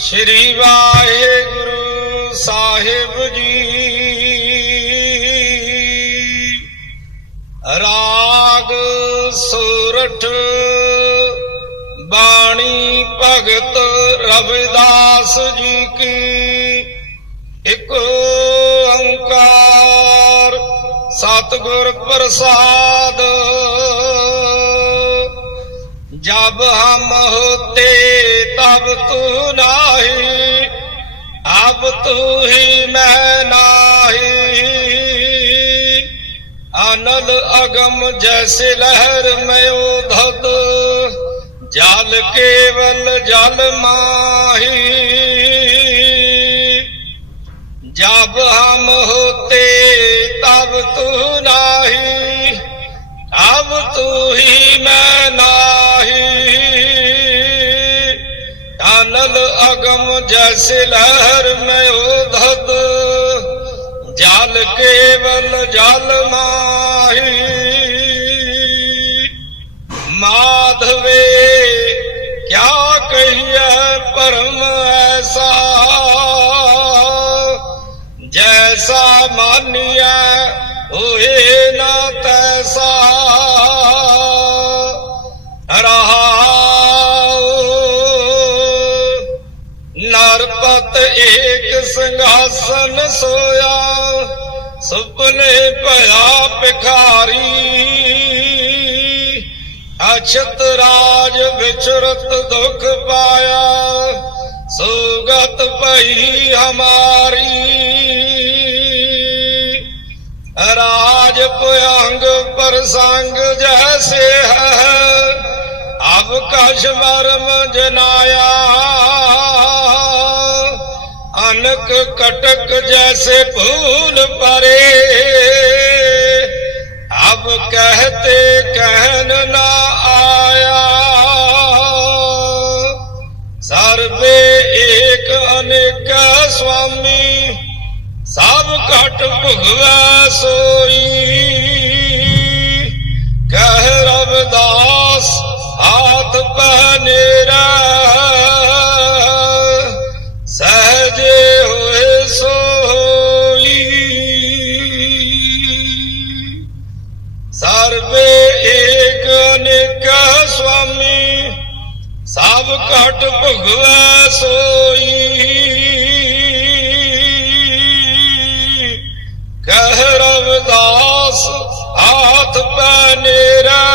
ਸ੍ਰੀ ਵਾਹਿਗੁਰੂ ਸਾਹਿਬ ਜੀ। ਰਾਗ ਸੂਰਠ ਬਾਣੀ ਭਗਤ ਰਵਿਦਾਸ ਜੀ ਕੀ ਇਕ ਓੰਕਾਰ ਸਤਿਗੁਰ ਪ੍ਰਸਾਦ जब हम होते तब तू नाही अब तू ही मैं नाही अनल अगम जैसे लहर में उधत जल केवल जल माही जब हम होते तब तू नाही अब तू ही मैं नाही अनल अगम जैसे लहर में उधत जल केवल जल माही माधवे क्या कहिए परम ऐसा जैसा मानिया होए ना तैसा रहा ਸਿੰਘਾਸਨ ਸੋਇਆ, ਸੁਪਨੇ ਭਇਆ ਭਿਖਾਰੀ। ਅਛਤ ਰਾਜ ਵਿਚਰਤ ਦੁਖ ਪਾਇਆ, ਸੁਗਤ ਭਈ ਹਮਾਰੀ। ਰਾਜ ਭਯੰਗ ਪ੍ਰਸੰਗ ਜੈਸੇ ਹੈ ਅਬ ਕਸ਼ ਮਰਮ ਜਨਾਇਆ। ਕਟਕ ਕਟਕ ਜੈਸੇ ਭੂਲ ਪਰੇ। ਅਬ ਕਹਤੇ ਕਹਿਨ ਨਾ ਆਇਆ। ਸਰਵੇ ਏਕ ਅਨੇਕ ਸੁਆਮੀ ਸਭ ਘਟ ਭੁਗਵੈ ਸੋ। ਸਰਵੇ ਏਕ ਅਨੇਕ ਸੁਆਮੀ, ਸਭ ਘਟ ਭੁਗਵੈ ਸੋਈ। ਕਹਿ ਰਵਿਦਾਸ, ਹਾਥ ਪੈਨੇਰਾ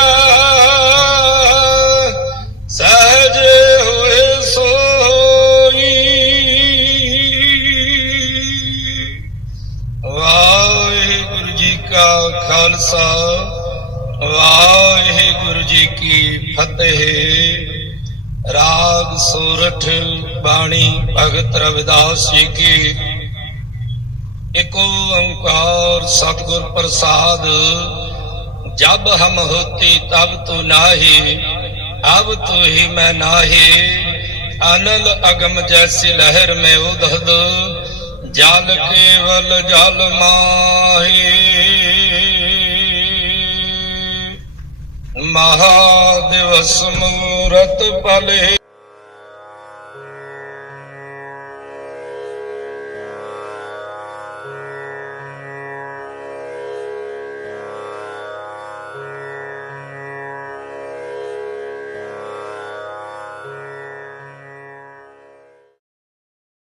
ਸਹਜੇ ਹੋਏ ਸੋਈ। ਵਾਹਿਗੁਰੂ ਜੀ ਕਾ ਖਾਲਸਾ। ਵਾਹਿਗੁਰੂ ਜੀ ਕੀ ਫਤਿਹ। ਰਾਗ ਸੂਰਠ ਬਾਣੀ ਭਗਤ ਰਵਿਦਾਸ ਜੀ ਕੀ। ਏਕ ਓੰਕਾਰ ਸਤਿਗੁਰ ਪ੍ਰਸਾਦ, ਜਬ ਹਮ ਹੋਤੀ ਤਬ ਤੂ ਨਾਹੀ, ਅਬ ਤੂ ਹੀ ਮੈਂ ਨਾਹੀ। ਆਨੰਦ ਅਗਮ ਜੈਸੀ ਲਹਿਰ ਮੈਂ ਉਦਹਦ, ਜਲ ਕੇਵਲ ਜਲ ਮਾਹੀ। મહાદિવસ મુહૂર્ત ભલે